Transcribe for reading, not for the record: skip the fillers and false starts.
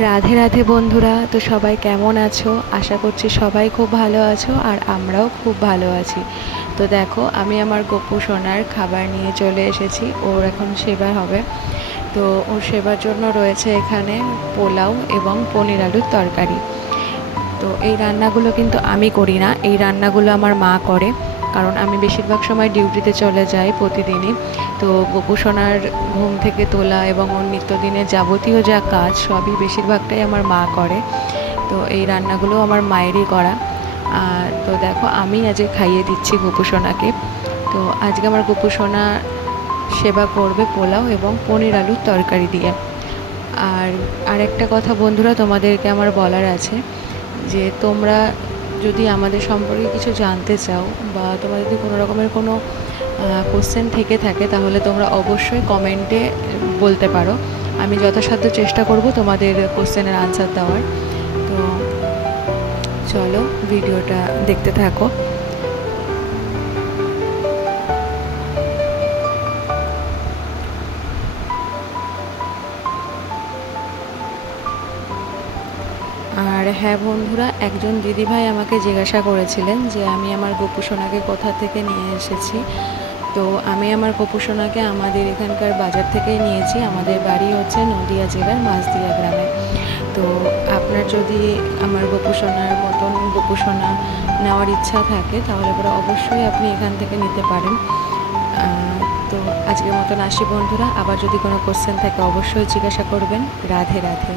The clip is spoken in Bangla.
রাধে রাধে বন্ধুরা, তো সবাই কেমন আছো? আশা করছি সবাই খুব ভালো আছো আর আমরাও খুব ভালো আছি। তো দেখো, আমি আমার গপু সোনার খাবার নিয়ে চলে এসেছি। ওর এখন সেবা হবে। তো ওর সেবার জন্য রয়েছে এখানে পোলাও এবং পনির আলুর তরকারি। তো এই রান্নাগুলো কিন্তু আমি করি না, এই রান্নাগুলো আমার মা করে, কারণ আমি বেশিরভাগ সময় ডিউটিতে চলে যাই প্রতিদিনই। তো গপু সোনার ঘুম থেকে তোলা এবং ওর নিত্যদিনের যাবতীয় যা কাজ সবই বেশিরভাগটাই আমার মা করে। তো এই রান্নাগুলো আমার মায়েরই করা। তো দেখো, আমি আজকে খাইয়ে দিচ্ছি গপু সোনাকে। তো আজকে আমার গপু সোনা সেবা করবে পোলাও এবং পনির আলুর তরকারি দিয়ে। আর আরেকটা কথা বন্ধুরা, তোমাদেরকে আমার বলার আছে যে তোমরা যদি আমাদের সম্পর্কে কিছু জানতে চাও বা তোমাদের যদি কোনো রকমের কোনো কোশ্চেন থেকে থাকে, তাহলে তোমরা অবশ্যই কমেন্টে বলতে পারো। আমি যথাসাধ্য চেষ্টা করব তোমাদের কোশ্চেনের আনসার দেওয়ার। তো চলো, ভিডিওটা দেখতে থাকো। আর হ্যাঁ বন্ধুরা, একজন দিদিভাই আমাকে জিজ্ঞাসা করেছিলেন যে আমি আমার গপু সোনাকে কোথা থেকে নিয়ে এসেছি। তো আমি আমার গপু সোনাকে আমাদের এখানকার বাজার থেকেই নিয়েছি। আমাদের বাড়ি হচ্ছে নদিয়া জেলার মাঝদিয়া গ্রামে। তো আপনার যদি আমার গপু সোনার মতন গপু সোনা নেওয়ার ইচ্ছা থাকে, তাহলে পরে অবশ্যই আপনি এখান থেকে নিতে পারেন। তো আজকের মতন আসি বন্ধুরা, আবার যদি কোনো কোশ্চেন থাকে অবশ্যই জিজ্ঞাসা করবেন। রাধে রাধে।